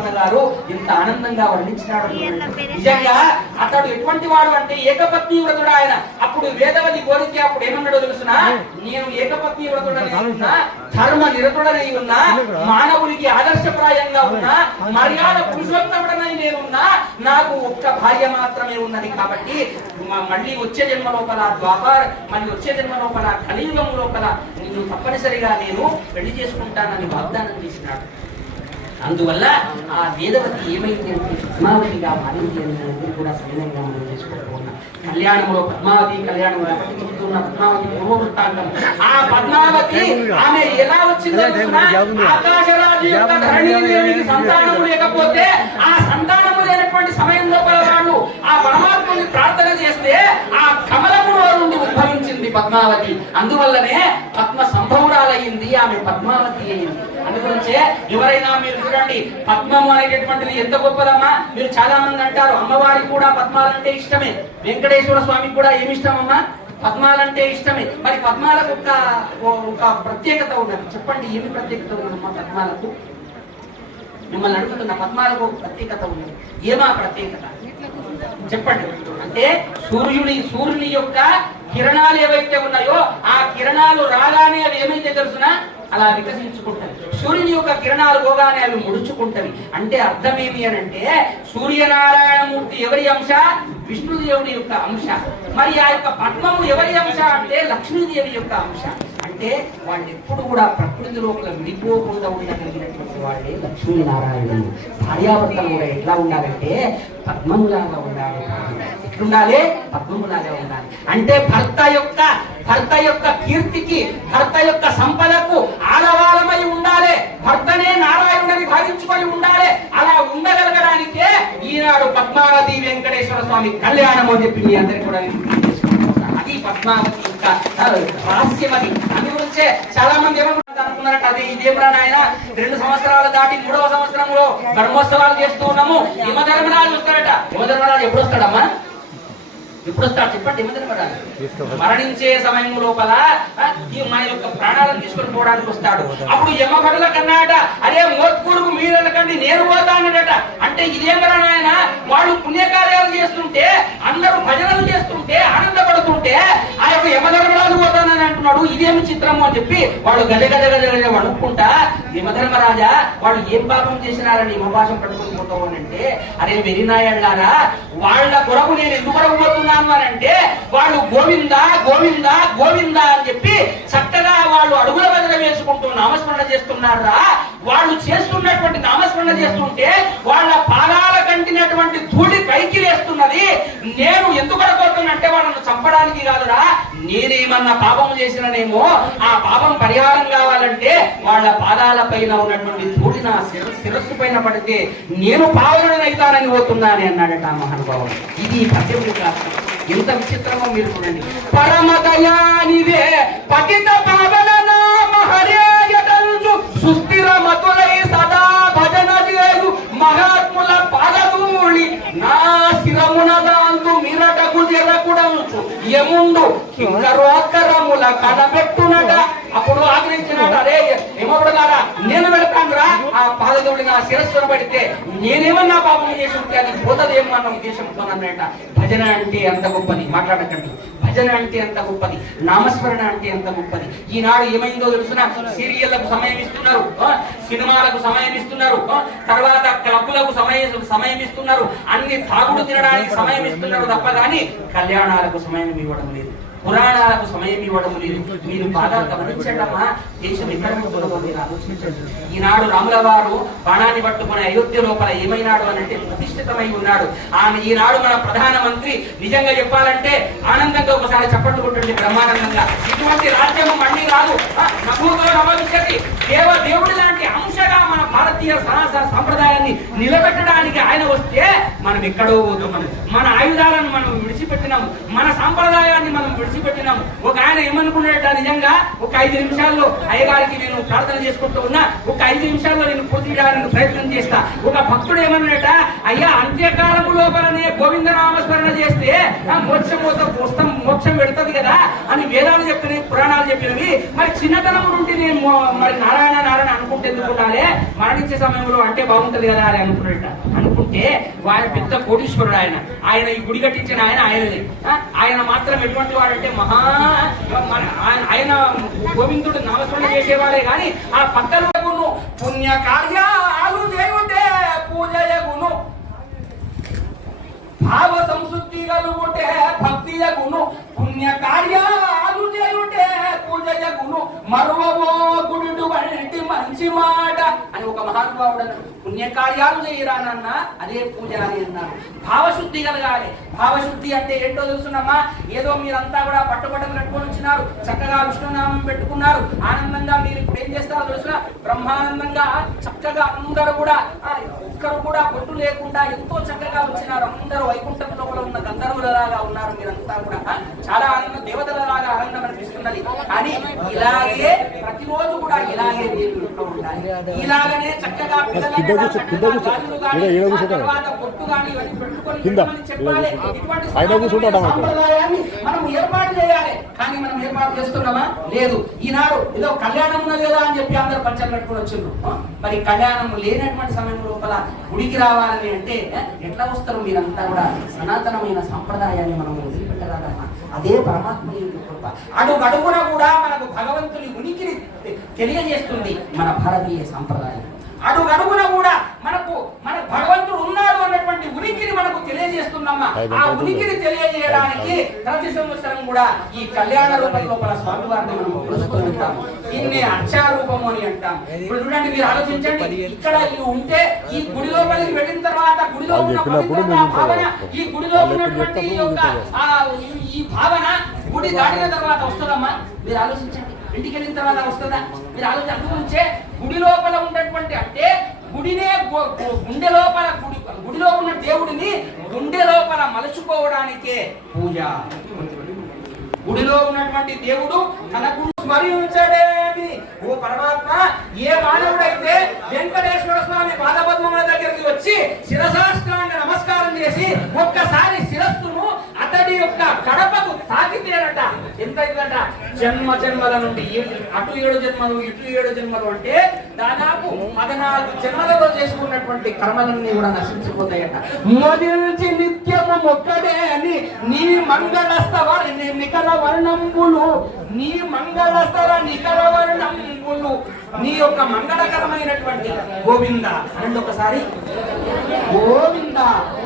గోపన్న గారు ఇంత ఆనందంగా వర్ణించినాడు నిజంగా అతడు ఎటువంటి వాడు అంటే ఏకపత్ని వ్రతుడు ఆయన. అప్పుడు వేదవతి కోరిక అప్పుడు ఏమన్నాడో తెలుసునా? నేను ఏకపత్ని వ్రతుడని ఉన్నా ధర్మ నిరతుడనై ఉన్నా మానవునికి ఆదర్శప్రాయంగా ఉన్నా మర్యాద పురుషోత్తముడనై నేనున్నా నాకు ఒక్క భార్య మాత్రమే ఉన్నది కాబట్టి మళ్ళీ వచ్చే జన్మ లోపల ద్వాపర మళ్ళీ వచ్చే జన్మ లోపల కలియుగం లోపల నిన్ను తప్పనిసరిగా నేను పెళ్ళి చేసుకుంటానని వాగ్దానం చేసినాడు. అందువల్ల ఆ వేదవతి ఏమైంది అంటే పద్మావతిగా మారింది అని అందరూ కూడా సరైనంగా మనం చేసుకుంటూ ఉన్నాం కళ్యాణంలో పద్మావతి కళ్యాణంలో ఎప్పటికీ చెబుతున్న పద్మావతి పూర్వ వృత్తాంతం ఆ పద్మావతి ఆమె ఎలా వచ్చిందో? ఆకాశరాజు యొక్క ధరణీదేవికి సంతానము లేకపోతే ఆ సంతానము లేనటువంటి సమయం లోపల వాళ్ళు ఆ పరమాత్ముని ప్రార్థన చేస్తే ఆ ఉద్భవించింది పద్మావతి. అందువల్లనే పద్మ సంభవురాలయ్యింది ఆమె పద్మావతి అయింది అందుగురించే ఎవరైనా మీరు చూడండి పద్మము అనేటటువంటిది ఎంత గొప్పదమ్మా? మీరు చాలా మంది అంటారు అమ్మవారికి కూడా పద్మాలంటే ఇష్టమే. వెంకటేశ్వర స్వామికి కూడా ఏమి ఇష్టమమ్మా? పద్మాలంటే ఇష్టమే. మరి పద్మాలకు ఒక ఒక ప్రత్యేకత ఉన్నది. చెప్పండి ఏమి ప్రత్యేకత ఉన్నదమ్మా పద్మాలకు? మిమ్మల్ని అడుగుతున్న పద్మాలకు ఒక ప్రత్యేకత ఉన్నది. ఏమా ప్రత్యేకత? చెప్పండి. అంటే సూర్యుని సూర్యుని యొక్క కిరణాలు ఏవైతే ఉన్నాయో ఆ కిరణాలు రాగానే అవి ఏమైతే తెలుసునా? అలా వికసించుకుంటాయి. సూర్యుని యొక్క కిరణాలు పోగానే అవి ముడుచుకుంటవి అంటే అర్థం ఏమి అని అంటే సూర్యనారాయణమూర్తి ఎవరి అంశ? విష్ణుదేవుని యొక్క అంశ. మరి ఆ యొక్క పద్మము ఎవరి అంశ అంటే లక్ష్మీదేవి యొక్క అంశ. అంటే వాళ్ళు ఎప్పుడు కూడా ప్రకృతి లోపల విడిపోకుండా ఉండగలిగినటువంటి వాళ్ళే లక్ష్మీనారాయణులు. భార్యాభర్తలు కూడా ఎట్లా ఉండాలంటే పద్మములాగా ఉండాలి. ఎట్లుండాలి పద్మములాగా ఉండాలి. అంటే భర్త యొక్క భర్త యొక్క కీర్తికి భర్త యొక్క సంపదకు ఆడవాళ్ళమై ఉండాలి. భర్తనే నారాయణుడని భావించుకొని ఉండాలి. అలా ఉండగలగడానికే ఈనాడు పద్మావతి వెంకటేశ్వర స్వామి కళ్యాణం అని చెప్పి మీ అందరికీ కూడా అది పద్మావతి యొక్క రహస్యం అది. అందు గురించే చాలా మంది ఏమనుకుంటారు అనుకున్నారట అదే ఇదేమరా నాయన రెండు సంవత్సరాలు దాటి మూడవ సంవత్సరంలో బ్రహ్మోత్సవాలు చేస్తూ ఉన్నాము. యమధర్మరాజు వస్తాడట. యమధర్మరాజు ఎప్పుడు వస్తాడమ్మా? ఎప్పుడు వస్తాడు చెప్పండి యమధర్మరాజు మరణించే సమయం లోపల మన యొక్క ప్రాణాలను తీసుకొని పోవడానికి వస్తాడు. అప్పుడు యమభటుల కన్నాట అరే మోత్కూరుకు మీరు వెళ్ళకండి నేను పోతానట అంటే ఇదేమరా నాయన వాళ్ళు పుణ్యకార్యాలు చేస్తుంటే అందరూ భజనలు చేస్తుంటే ఆనందపడుతుంటే ఆ యొక్క యమధర్మరాజు పోతానని అంటున్నాడు. ఇదేమి చిత్రము అని చెప్పి వాళ్ళు గజ గజ గజ గజ వణుక్కుంటా యమధర్మరాజా వాళ్ళు ఏం పాపం చేసినారని యమభాషం పట్టుకొని పోతావు అని అంటే అరే వెరినాయళ్ళారా వాళ్ళ కొరకు నేను ఎందుకు కొరకు అని అంటే వాళ్ళు గోవింద గోవింద గోవింద అని చెప్పి చక్కగా వాళ్ళు అడుగుల వదిల వేసుకుంటూ నామస్మరణ చేస్తున్నారా? వాళ్ళు చేస్తున్నటువంటి నామస్మరణ చేస్తుంటే వాళ్ళ పాదాల కంటినటువంటి ధూళి పైకి లేస్తున్నది. నేను ఎందుకు అనుకోతున్నంటే వాళ్ళను చంపడానికి కాదురా. నేనేమన్నా పాపం చేసిననేమో ఆ పాపం పరిహారం కావాలంటే వాళ్ళ పాదాల పైన ఉన్నటువంటి ధూళి నా శిరస్సు పైన పడితే నేను పావనుడనైతానని పోతున్నానని అన్నాడట ఆ మహానుభావుడు. ఇది పద్యం శాస్త్రం ఎంత విచిత్రమో మీరు చూడండి. పరమదయానివే పతిత పావన సుస్థిర మతులై సదా భజన చేయు మహాత్ముల పాదధూళి. నా శిరమున దాంతు మిరటకు జరకుడంచు యముండు కింకరోత్తరముల కనబెట్టునట. అప్పుడు ఆగ్రహించినట అరే యమపుడు గారా నేను వెళ్తాను రా ఆ పాదధూళి నా శిరస్సును పడితే నేనేమన్నా పాపం చేసి ఉంటే అది పోతదేమో అన్న ఉద్దేశంతో అన్నట భజన అంటే అంత గొప్పది మాట్లాడకండి. భజన అంటే ఎంత గొప్పది నామస్మరణ అంటే ఎంత గొప్పది. ఈనాడు ఏమైందో తెలుసిన? సీరియళ్ళకు సమయం ఇస్తున్నారు. సినిమాలకు సమయం ఇస్తున్నారు. తర్వాత క్లబ్లకు సమయం సమయం ఇస్తున్నారు. అన్ని తాగుడు తినడానికి సమయం ఇస్తున్నారు తప్ప కానీ కళ్యాణాలకు సమయం ఇవ్వడం లేదు. పురాణాలకు సమయం ఇవ్వడం లేదు. మీరు బాగా గమనించండమ్మా దేశం ఎక్కడ ఉంటుందో మీరు ఆలోచించండి. ఈనాడు రాముల వారు బాణాన్ని పట్టుకునే అయోధ్య లోపల ఏమైనాడు అని అంటే ప్రతిష్ఠితమై ఉన్నాడు. ఆమె ఈనాడు మన ప్రధానమంత్రి నిజంగా చెప్పాలంటే ఆనందంగా ఒకసారి చప్పట్లు కొట్టండి బ్రహ్మానందంగా. ఇటువంటి రాజ్యము మళ్ళీ రాదు. నభూతో నభవిష్యతి దేవ దేవుడి లాంటి అంశగా మన భారతీయ సనాతన సంప్రదాయాన్ని నిలబెట్టడానికి ఆయన వస్తే మనం ఎక్కడో పోతున్నాం మన. ఆయుధాలను మనం విడిచిపెట్టినాము. మన సంప్రదాయాన్ని మనం విడిచిపెట్టినాము. ఒక ఆయన ఏమనుకున్నాడట నిజంగా ఒక ఐదు నిమిషాల్లో అయ్యగారికి నేను ప్రార్థన చేసుకుంటూ ఉన్నా. ఒక ఐదు నిమిషాల్లో నేను పూర్తి చేయడానికి ప్రయత్నం చేస్తా. ఒక భక్తుడు ఏమన్నాడట అయ్యా అంత్యకాలము లోపలనే గోవిందనామస్మరణ చేస్తే మోక్షం వస్తాం మోక్షం పెడుతుంది కదా అని వేదాలు చెప్పినవి పురాణాలు చెప్పినవి. మరి చిన్నతనం నుండి నేను మరి నారాయణ నారాయణ అనుకుంటే ఎందుకున్నారే మరణించే సమయంలో అంటే బాగుంటది కదా అని అనుకున్నట్ట అనుకుంటే వారి పెద్ద కోటీశ్వరుడు ఆయన. ఆయన ఈ గుడి కట్టించిన ఆయన ఆయనది. ఆయన మాత్రం ఎటువంటి వాడంటే మహా ఆయన- ఆయన గోవిందుడు నామస్మరణ చేసేవాడే గాని ఆ పక్కన పుణ్య కార్యాలు చేయుటే పూజ భావ సంశుద్ధి కలుగుటే భక్తి యగును పుణ్య కార్యాలు చేయుటే పూజయగును. మరువవో గుడు వంటి మంచి మాట అని ఒక మహానుభావుడు అన్నాడు పుణ్యకార్యాలు చేయరానన్న అదే పూజారి అన్నారు. భావశుద్ధి కలగాలి. భావశుద్ధి అంటే ఏంటో తెలుసునమ్మా? ఏదో మీరంతా కూడా పట్టుబట్టలు కట్టుకొని వచ్చినారు. చక్కగా విష్ణునామం పెట్టుకున్నారు. ఆనందంగా మీరు ఇప్పుడు ఏం చేస్తారో తెలుసిన? బ్రహ్మానందంగా చక్కగా అందరూ కూడా ఒక్కరు కూడా బొట్టు లేకుండా ఎంతో చక్కగా వచ్చినారు. అందరూ వైకుంఠం లోపల ఉన్న గంధర్వులలాగా ఉన్నారు మీరంతా కూడా. చాలా ఆనందం దేవతలలాగా ఆనందం అనిపిస్తున్నది. కానీ ఇలాగే ప్రతిరోజు కూడా ఇలాగే ఉండాలి ఇలాగనే చక్కగా పెట్టుకొని చెప్పాలి. మనం ఏర్పాటు చేయాలి. కానీ మనం ఏర్పాటు చేస్తున్నామా? లేదు. ఈనాడు ఏదో కళ్యాణం కదా అని చెప్పి అందరు పంచలు కట్టుకొని వచ్చిండ్రు. మరి కళ్యాణం లేనటువంటి సమయం లోపల గుడికి రావాలని అంటే ఎట్లా వస్తారు మీరంతా కూడా? సనాతనమైన సాంప్రదాయాన్ని మనం వదిలిపెట్టరాదమ్మా. అదే పరమాత్మ యొక్క కృప. అడుగు అడుగున కూడా మనకు భగవంతుని ఉనికిని తెలియజేస్తుంది మన భారతీయ సాంప్రదాయం. అడుగు అడుగున కూడా మనకు మన భగవంతుడు ఉన్నాడు అన్నటువంటి ఉనికిని మనకు తెలియజేస్తున్నామా? ఆ ఉనికిని తెలియజేయడానికి ప్రతి సంవత్సరం కూడా ఈ కళ్యాణ రూపం లోపల స్వామివారిని మనం కొలుసుకొని ఉంటాం. దీన్నే అర్చారూపము అని అంటాం. ఇప్పుడు చూడండి మీరు ఆలోచించండి. ఇక్కడ ఇవి ఉంటే ఈ గుడి లోపలికి వెళ్ళిన తర్వాత గుడిలో ఉన్న భావన. ఈ గుడిలో ఉన్నటువంటి యొక్క ఈ భావన గుడి దాటిన తర్వాత వస్తుందమ్మా? మీరు ఆలోచించండి. ఇంటికి వెళ్ళిన తర్వాత వస్తుందా? మీరు ఆలోచన అందుగురించే గుడి లోపల ఉన్నటువంటి అంటే గుడినే గుండె లోపల గుడి గుడిలో ఉన్న దేవుడిని గుండె లోపల మలుచుకోవడానికే పూజ. గుడిలో ఉన్నటువంటి దేవుడు తనకు స్మరించడేది. ఓ పరమాత్మ ఏ మానవుడైతే వెంకటేశ్వర స్వామి పాదపద్మముల దగ్గరికి వచ్చి జన్మ జన్మల నుండి అటు ఏడు జన్మలు ఇటు ఏడు జన్మలు అంటే దాదాపు పద్నాలుగు జన్మలలో చేసుకున్నటువంటి కర్మలన్నీ కూడా నశించిపోతాయట. మొదటి నిత్యము మొక్కడే అని నీ మంగళస్తవ ని- నికర వర్ణంబులు నీ మంగళస్తర నికర వర్ణంబులు నీ యొక్క మంగళకరమైనటువంటి గోవింద. అనండి ఒకసారి గోవింద.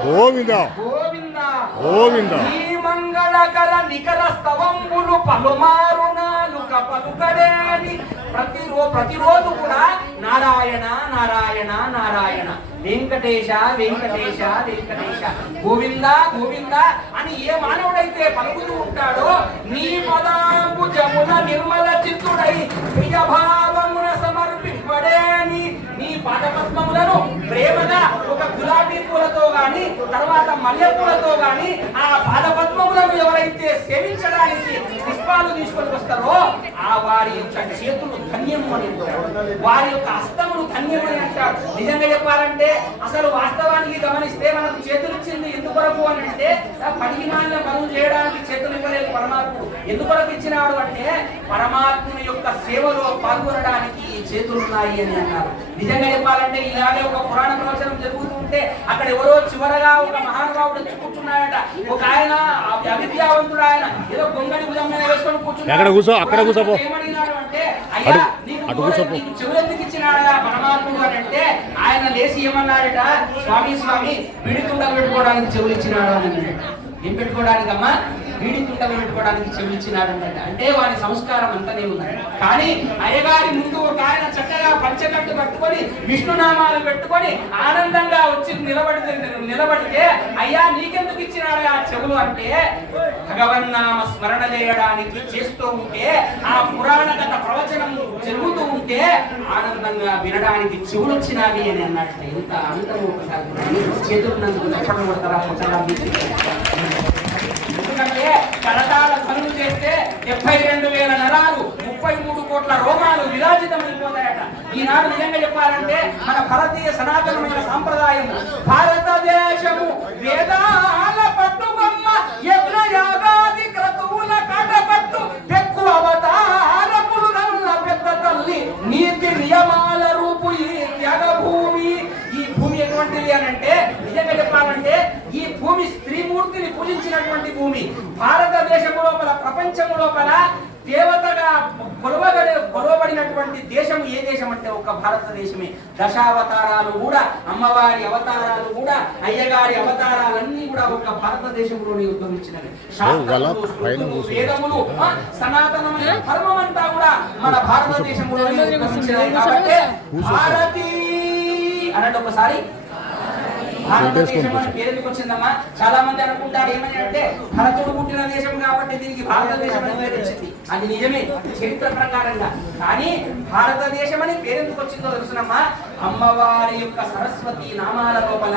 గోవింద. గోవింద. గోవింద. నీ మంగళకర నికర స్తవంబులు పలుమారు నాలుక పలుకడేని ప్రతిరో ప్రతిరోజు కూడా నారాయణ నారాయణ నారాయణ. వెంకటేశ వెంకటేశ వెంకటేశ. గోవింద గోవింద అని ఏ మానవుడైతే పలుకుతూ ఉంటాడో నీ పదాంబు జమున నిర్మల చిత్తుడై ప్రియభావమున సమర్పింపడేని. నీ పాదపద్మములను ప్రేమగా గులాబీ పూలతో గాని తర్వాత మల్లె పూలతో గాని ఆ పాదపద్మములను ఎవరైతే సేవించడానికి పుష్పాలు తీసుకొని వస్తారో ఆ వారి యొక్క చేతులు ధన్యము అని వారి యొక్క హస్తములు ధన్యము అని అంటారు. నిజంగా చెప్పాలంటే అసలు వాస్తవానికి గమనిస్తే మనకు చేతులు ఇచ్చింది ఎందుకొరకు అని అంటే ఆ పనికి పనులు చేయడానికి చేతులు ఇవ్వలేదు పరమాత్ముడు. ఎందుకొరకు ఇచ్చినాడు అంటే పరమాత్ముని యొక్క సేవలో పాల్గొనడానికి చేతులున్నాయి అని అన్నారు. నిజంగా చెప్పాలంటే ఇలాగే ఒక పురాణ ప్రవచనం జరుగుతుంది. ఉంటే అక్కడ ఎవరో చివరగా ఒక మహానుభావుడు వచ్చి కూర్చున్నాడట ఒక ఆయన అవి- అవిద్యావంతుడు ఆయన ఏదో గొంగడి భుజం మీద వేసుకొని కూర్చున్నాడు కూర్చో? అక్కడ కూర్చోపో. అంటే అయ్యా కూర్చోపో. నీకు చెవులెందుకు ఇచ్చినాడా పరమాత్ముడు అని అంటే ఆయన లేచి ఏమన్నాడట స్వామి స్వామి వీడి తుండలు పెట్టుకోవడానికి చెవులు ఇచ్చినాడు అని. ఏం పెట్టుకోవడానికి అమ్మా వీడి పెట్టుకోవడానికి అంటే వారి సంస్కారం అంతనే ఉంది కానీ అయ్యగారి ముందు ఒక ఆయన చక్కగా పంచకట్టు కట్టుకొని విష్ణునామాలు పెట్టుకొని ఆనందంగా వచ్చి నిలబడితే నిలబడితే అయ్యా నీకెందుకు ఇచ్చినాడు ఆ చెవులు? అంటే భగవన్నామ స్మరణ చేయడానికి చేస్తూ ఉంటే ఆ పురాణ కథ ప్రవచనం జరుగుతూ ఉంటే ఆనందంగా వినడానికి చెవులు వచ్చినావి అని అన్నట్టు ఎంత అందరూ ఒకసారి చేతులు నన్ను చెప్పడం కొడతారా? కొట్టరా మీకు? ఎందుకంటే పనులు చేస్తే డెబ్బై రెండు వేల నరాలు ముప్పై మూడు కోట్ల రోమాలు విరాజితమైపోతాయట ఈనాడు నిజంగా చెప్పాలంటే మన భారతీయ సనాతనమైన సాంప్రదాయం భారతదేశము వేదాల పట్టుబొమ్మ యజ్ఞ యాగాది క్రతువుల కటపట్టు పెక్కు అవతారములు నన్న పెద్ద తల్లి నీతి నియమాల రూపు ఈ త్యాగభూమి ఈ భూమి ఎటువంటిది అని అంటే నిజంగా చెప్పాలంటే ఈ భూమి స్త్రీమూర్తిని పూజించినటువంటి భూమి భారతదేశము లోపల ప్రపంచము లోపల దేవతగా కొలవబడి కొలవబడినటువంటి దేశం ఏ దేశం అంటే ఒక భారతదేశమే. దశావతారాలు కూడా అమ్మవారి అవతారాలు కూడా అయ్యగారి అవతారాలన్నీ కూడా ఒక భారతదేశంలోనే ఉద్భవించినవి. శాస్త్రములు, వేదములు సనాతనమైన ధర్మం అంతా కూడా మన భారతదేశంలోనే ఉద్భవించినవి. కాబట్టి భారతీ అనండి ఒకసారి. భారతదేశం అని పేరు ఎందుకు వచ్చిందమ్మా. చాలా మంది అనుకుంటారు ఏమని అంటే భరతుడు పుట్టిన దేశం కాబట్టి దీనికి భారతదేశం అని పేరు వచ్చింది. అది నిజమే చరిత్ర ప్రకారంగా. కానీ భారతదేశం అని పేరు ఎందుకు వచ్చిందో తెలుసునమ్మా. అమ్మవారి యొక్క సరస్వతి నామాల లోపల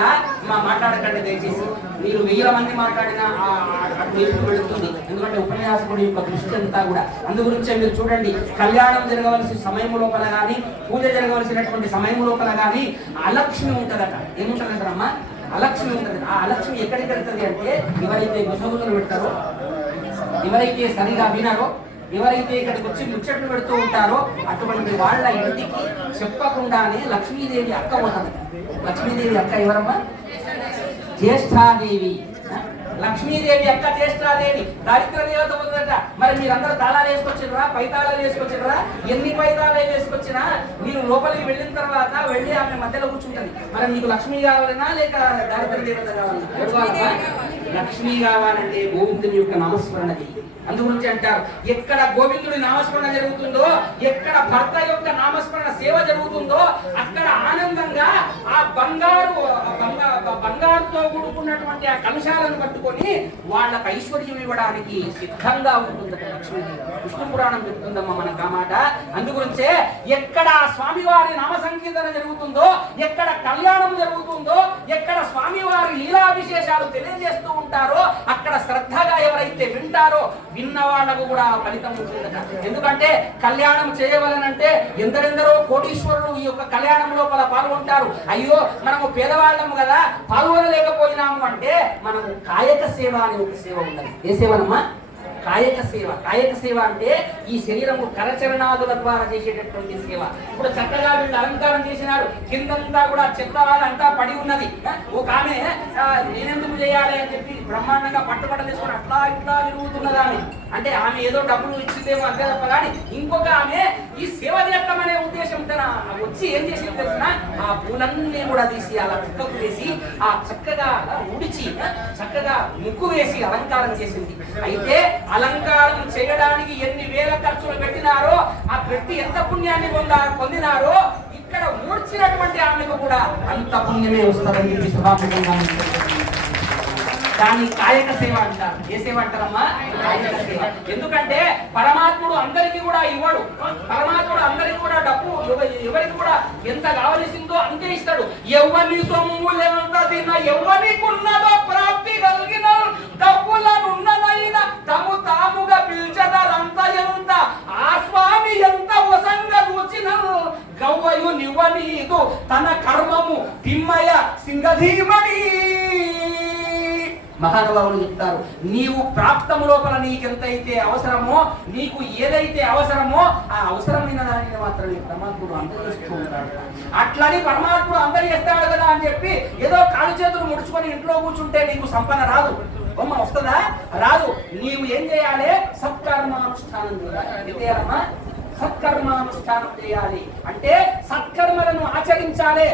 మా మాట్లాడకండి దయచేసి. మీరు వేల మంది మాట్లాడిన వెళుతుంది. ఎందుకంటే ఉపన్యాసకుడి యొక్క దృష్టి అంతా కూడా. అందుగురించే మీరు చూడండి కళ్యాణం జరగవలసిన సమయం లోపల కానీ పూజ జరగవలసినటువంటి సమయం లోపల కానీ అలక్ష్మి ఉంటదట. ఏముంటదంటారమ్మా అలక్ష్మి ఉంటుంది. ఆ అలక్ష్మి ఎక్కడికి వెళ్తుంది అంటే ఎవరైతే గుసగుసలు పెడతారో ఎవరైతే సరిగా వినారో ఎవరైతే ఇక్కడికి వచ్చి ముచ్చట్లు పెడుతూ ఉంటారో అటువంటి వాళ్ళ ఇంటికి చెప్పకుండానే లక్ష్మీదేవి అక్క పోతుంది. లక్ష్మీదేవి అక్క ఎవరమ్మా? జ్యేష్ఠాదేవి? లక్ష్మీదేవి అక్క జ్యేష్ఠాదేవి. దారిద్ర దేవత ఉందట మరి మీరందరూ తాళాలు వేసుకొచ్చినరా పై తాళాలు వేసుకొచ్చినరా ఎన్ని పై తాళాలు వేసుకొచ్చినా మీరు లోపలికి వెళ్ళిన తర్వాత వెళ్ళి ఆమె మధ్యలో కూర్చుంటది. మరి మీకు లక్ష్మి కావాలనా లేక దారిద్ర దేవత కావాలనా? ఎవరు కావాలమ్మా? లక్ష్మి కావాలంటే గోవిందుని యొక్క నామస్మరణ అందుగురించి అంటారు. ఎక్కడ గోవిందుడి నామస్మరణ జరుగుతుందో ఎక్కడ భర్త యొక్క నామస్మరణ సేవ జరుగుతుందో అక్కడ ఆనందంగా ఆ బంగారు బంగారుతో కూడుకున్నటువంటి ఆ కలుషాలను పట్టుకొని వాళ్ళకి ఐశ్వర్యం ఇవ్వడానికి సిద్ధంగా ఉంటుంది లక్ష్మీదేవి. విష్ణు పురాణం చెప్తుందమ్మా మనకు ఆ మాట. అందుగురించే ఎక్కడ స్వామివారి నామ సంకీర్తన జరుగుతుందో ఎక్కడ కళ్యాణం జరుగుతుందో ఎక్కడ స్వామివారి లీలా విశేషాలు తెలియజేస్తూ ఉంటారో అక్కడ శ్రద్ధగా ఎవరైతే వింటారో విన్న వాళ్ళకు కూడా ఆ ఫలితం ఉంటుందట. ఎందుకంటే కళ్యాణం చేయవలనంటే ఎందరెందరో కోటీశ్వరులు ఈ యొక్క కళ్యాణం లోపల పాల్గొంటారు. అయ్యో మనము పేదవాళ్ళము కదా పాల్గొనలేకపోయినాము అంటే మనము కాయక సేవ అనే ఒక సేవ ఉన్నది ఏ సేవనమ్మా? కాయక సేవ. కాయక సేవ అంటే ఈ శరీరము కరచరణాదుల ద్వారా చేసేటటువంటి సేవ. ఇప్పుడు చక్కగా వీళ్ళు అలంకారం చేసినారు. కిందంతా కూడా చెత్త అంతా పడి ఉన్నది. ఒక ఆమె నేనెందుకు చేయాలి అని చెప్పి బ్రహ్మాండంగా పట్టుబట్ట తీసుకొని అట్లా ఇట్లా తిరుగుతున్నదాన్ని అంటే ఆమె ఏదో డబ్బులు ఇచ్చిందేమో అంతే తప్ప కానీ ఇంకొక ఆమె ఈ సేవ చేద్దామనే తన వచ్చి ఏం చేసింది తెలిసిన ఆ పూలన్నీ కూడా తీసి అలా చుక్కకు వేసి ఆ చక్కగా ఉడిచి చక్కగా ముక్కు వేసి అలంకారం చేసింది. అయితే అలంకారం చేయడానికి ఎన్ని వేల ఖర్చులు పెట్టినారో ఆ పెట్టి ఎంత పుణ్యాన్ని పొందారు పొందినారో ఇక్కడ ఊడ్చినటువంటి ఆమెకు కూడా అంత పుణ్యమే వస్తుందని చెప్పి దాన్ని కాయక సేవ అంటారు. ఏ సేవ అంటారమ్మా? కాయక సేవ. ఎందుకంటే పరమాత్ముడు అందరికీ కూడా ఇవ్వడు. పరమాత్ముడు అందరికీ కూడా డబ్బు ఎవరికి కూడా ఎంత కావలసిందో అంతే ఇస్తాడు. ఎవరిని సొమ్ములెంత తిన్న ఎవరికున్నదో ప్రాప్తి కలిగిన డబ్బులనున్నదైన తము తాముగా పిలిచదరంత ఎంత? ఆ స్వామి ఎంత వసంగా రుచిన గవ్వయు నివ్వనీదు తన కర్మము తిమ్మయ సింగధీమణి. మహానుభావులు చెప్తారు నీవు ప్రాప్తము లోపల నీకెంతైతే అవసరమో నీకు ఏదైతే అవసరమో ఆ అవసరమైన దానిని మాత్రమే పరమాత్ముడు అందజేస్తూ ఉంటాడు. అట్లని పరమాత్ముడు అందజేస్తాడు కదా అని చెప్పి ఏదో కాలు చేతులు ముడుచుకొని ఇంట్లో కూర్చుంటే నీకు సంపద రాదు. బొమ్మ వస్తుందా? రాదు. నీవు ఏం చేయాలి? సత్కర్మానుష్ఠానం చేయాలమ్మా సత్కర్మానుష్ఠానం చేయాలి. అంటే సత్కర్మలను ఆచరించాలి.